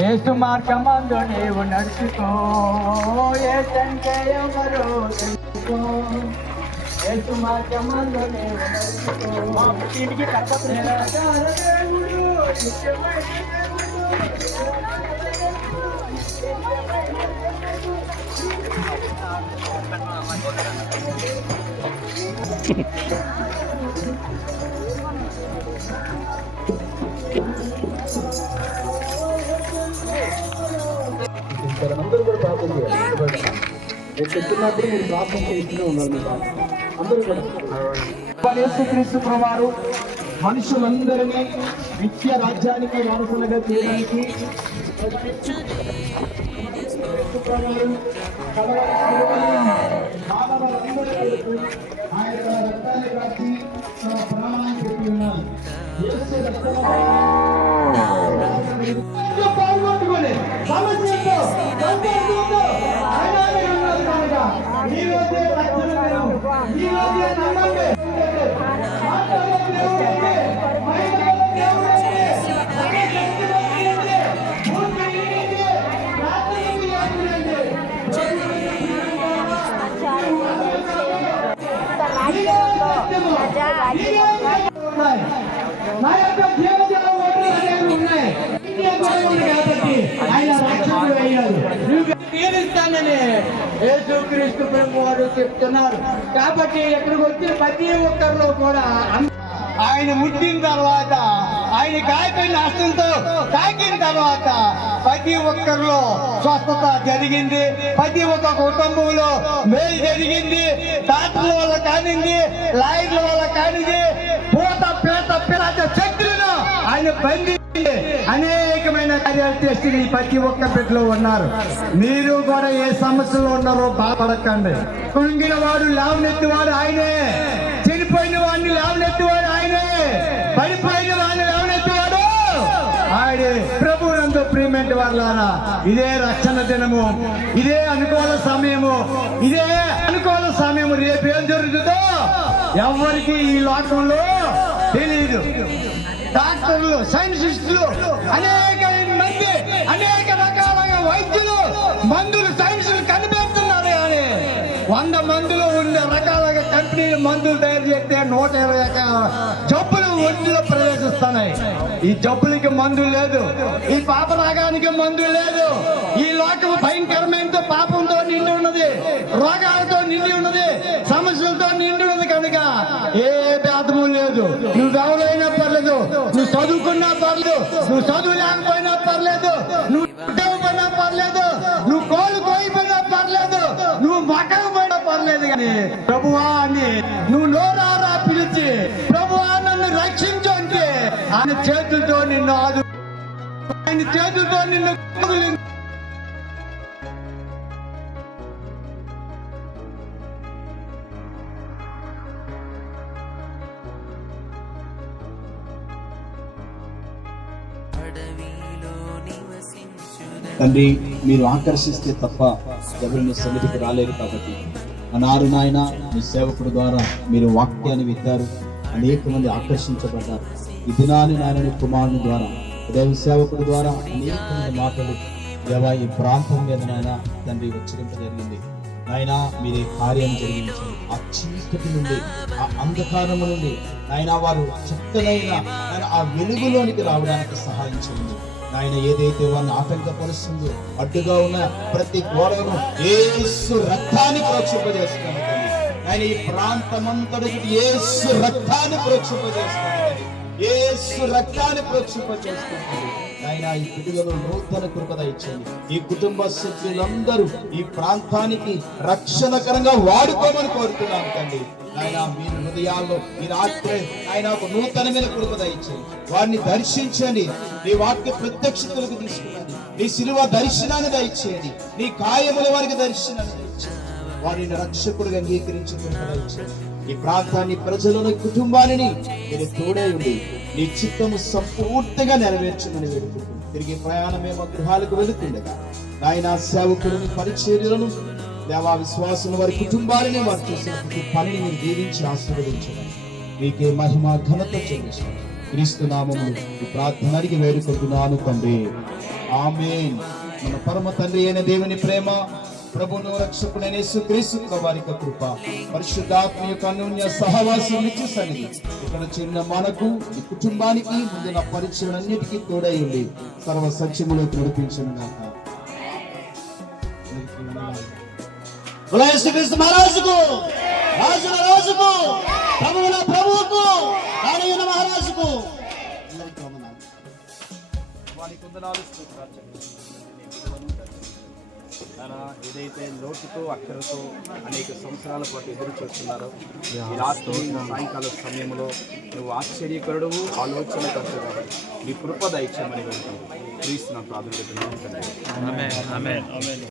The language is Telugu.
యేసు మార్గమందు నీవు నడుచుకో, యేసంటే ఎవరో తెలుసుకో. యేసు మార్గమందు నీవు నడుచుకో, ఇంటికి నిరాధార దేవుడు, నిత్యమైన అందరూ కూడా ప్రార్థన చేయాలి. నేను చెప్తున్నప్పుడు మీరు ప్రార్థన చేస్తూనే ఉన్నారు. అందరూ కూడా యేసుక్రీస్తు ప్రభువారు మనుషులందరినీ నిత్య రాజ్యానికి వారసులుగా చేయడానికి ఆయన రక్తాన్ని రాసి తన ప్రాణాన్ని పెట్టి ఉన్నారు. పాల్గొట్టుకోలే సమస్యతో నా యొక్క జీవజాల ఓట్లు అనేవి ఉన్నాయి కాబట్టి ఆయన రక్షకుడు అయ్యారు. తీరుస్తానని యేసుక్రీస్తు ప్రభు వారు చెప్తున్నారు. కాబట్టి ఎక్కడికి వచ్చిన ప్రతి ఒక్కరిలో కూడా ఆయన ముట్టిన తర్వాత, ఆయన కాకిన హస్తంతో తాకిన తర్వాత ప్రతి ఒక్కరిలో స్వస్థత జరిగింది. ప్రతి ఒక్క కుటుంబంలో మేలు జరిగింది. డాక్టర్ల వల్ల కానింది, లాయర్ల వల్ల కానింది, పూత పేత పిలాత శక్తులను ఆయన బంధించి అనేకమైన కార్యాలు చేసి ప్రతి ఒక్క బిడ్డలో ఉన్నారు. మీరు కూడా ఏ సమస్యలో ఉన్నారో బాధపడకండి. కుంగిన వాడు లేవనెత్తివాడు ఆయనే, చనిపోయిన వాడిని లేవనెత్తివాడు ఆయనే, పడిపోయిన వాడిని లేవనెత్తివాడు ఆయనే. ప్రభు నందు ప్రియమైన వాళ్ళారా, ఇదే రక్షణ దినము, ఇదే అనుకూల సమయము, ఇదే అనుకూల సమయము. రేపేం జరుగుతుందో ఎవరికి ఈ లోకంలో తెలియదు. డాక్టర్లు, సైంటిస్టులు, అనేక మంది అనేక రకాలుగా వైద్యులు మందులు సైన్సులు కనిపెడుతున్నారు. కానీ 100 మందులు ఉండే రకాలుగా కంపెనీలు మందులు తయారు చేస్తే 120 జబ్బులు ఒంటిలో ప్రవేశిస్తున్నాయి. ఈ జబ్బులకి మందు లేదు, ఈ పాపరాగానికి మందు లేదు. ఈ లోకం భయంకరమైన పాపంతో నిండి ఉన్నది, రోగాలతో నిండి ఉన్నది, సమస్యలతో నిండి ఉన్నది. కనుక ఏ భేదము లేదు. నువ్వెవరైనా పర్లేదు, నువ్వు చదువుకున్నా పర్లేదు, నువ్వు చదువు లేకపోయినా పర్లేదు, నువ్వు పోయినా పర్లేదు, నువ్వు కోలు కోయిపోయినా పర్లేదు, నువ్వు మకం పోయినా పర్లేదు. కానీ ప్రభువా అని నువ్వు నోరారా పిలిచి ప్రభువా నన్ను రక్షించు అంటే ఆయన చేతులతో నిన్ను ఆదు, ఆయన చేతులతో నిన్ను తండ్రి, మీరు ఆకర్షిస్తే తప్ప ఎవరు నీ సన్నిధికి రాలేరు. కాబట్టి అన్నారు నాయన, మీ సేవకుడు ద్వారా మీరు వాక్యాన్ని విత్తారు, అనేక మంది ఆకర్షించబడ్డారు. ఈ దినాన్ని నాయన కుమారుని ద్వారా, దైవ సేవకుడు ద్వారా అనేక మంది మాటలు దేవా ఈ ప్రాంతం మీద నాయన తండ్రి ఉచ్చరింప జరిగింది. నాయన మీరే కార్యం జరిగించండి. ఆ చీకటి నుండి, ఆ అంధకారము నుండి నాయన వారు చక్కనైన ఆ వెలుగులోనికి రావడానికి సహాయం చేయండి. ఆయన ఏదైతే వారిని ఆటంకపరుస్తుందో, అడ్డుగా ఉన్న ప్రతి గోడను యేసు రక్తాన్ని ప్రోక్షింపజేస్తున్నాను. ఆయన ఈ ప్రాంతమంతటికి యేసు రక్తాన్ని ప్రోక్షింపజేస్తున్నాను, యేసు రక్తాన్ని ప్రోక్షింపజేస్తున్నాను. ఆయన ఈ విడుదల నూతన కృపద ఇచ్చింది. ఈ కుటుంబ సభ్యులందరూ ఈ ప్రాంతానికి రక్షణకరంగా వాడుకోమని కోరుతున్నాను తండ్రి. ఆయన మీరు హృదయాల్లో ఈ రాత్రి ఆయన ఒక నూతనమైన కృపద ఇచ్చింది. వారిని దర్శించండి, నీ వాక్య ప్రత్యక్షతలకు తీసుకురండి, నీ శిలువ దర్శనాన్ని దయచేయండి, నీ గాయముల వారికి దర్శనాన్ని దయచేయండి, వారిని రక్షకుడిగా అంగీకరించి కృపద ఇచ్చేయండి. ఈ ప్రాంతాన్ని, ప్రజలను, కుటుంబాన్ని మీరు తోడే ఉండి నీ చిత్తము సంపూర్తిగా నెరవేర్చమని వేడుకుంటున్నాను. తిరిగి ప్రయాణమే మా గృహాలకు వెళుతుండగా నాయన సేవకులను, పరిచర్యలను, దేవా విశ్వాసుల వారి కుటుంబాలని, వారు చేసిన ప్రతి పనిని మీరు దీవించి ఆశీర్వదించండి. మీకే మహిమ ఘనత చెల్లిస్తున్నాను. క్రీస్తు నామములు ఈ ప్రార్థన అడిగి వేడుకుంటున్నాను తండ్రి. ఆమేన్. మన పరమ తండ్రి అయిన దేవుని ప్రేమ, ప్రభువును రక్షకుడైన యేసుక్రీస్తు వారి యొక్క కృప, పరిశుద్ధాత్మ యొక్క అన్యోన్య సహవాసం నిత్య సన్నిధి ఇక్కడ చిన్న మనకు ఈ కుటుంబానికి ముందున్న పరిచయాలన్నిటికీ తోడై ఉండి సర్వ సత్యములోకి నడిపించను గాక. యేసుక్రీస్తు మహారాజుకు, రాజుల రాజుకు, ప్రభువుల ప్రభువుకు, రాణియుల మహారాజుకు అందరికీ వందనాలు. వానికి వందనాలు, స్తోత్రాలు చెల్లిస్తున్నాను. ఆయన ఏదైతే లోటుతో అక్కరతో అనేక సంవత్సరాల పాటు ఎదురు చూస్తున్నారో ఈ రాత్రి సాయంకాల సమయంలో నువ్వు ఆశ్చర్యకరుడు, ఆలోచనకర్తగా నీ కృప దయచేయమని వెళ్తావు. క్రీస్తు నా ప్రార్థన.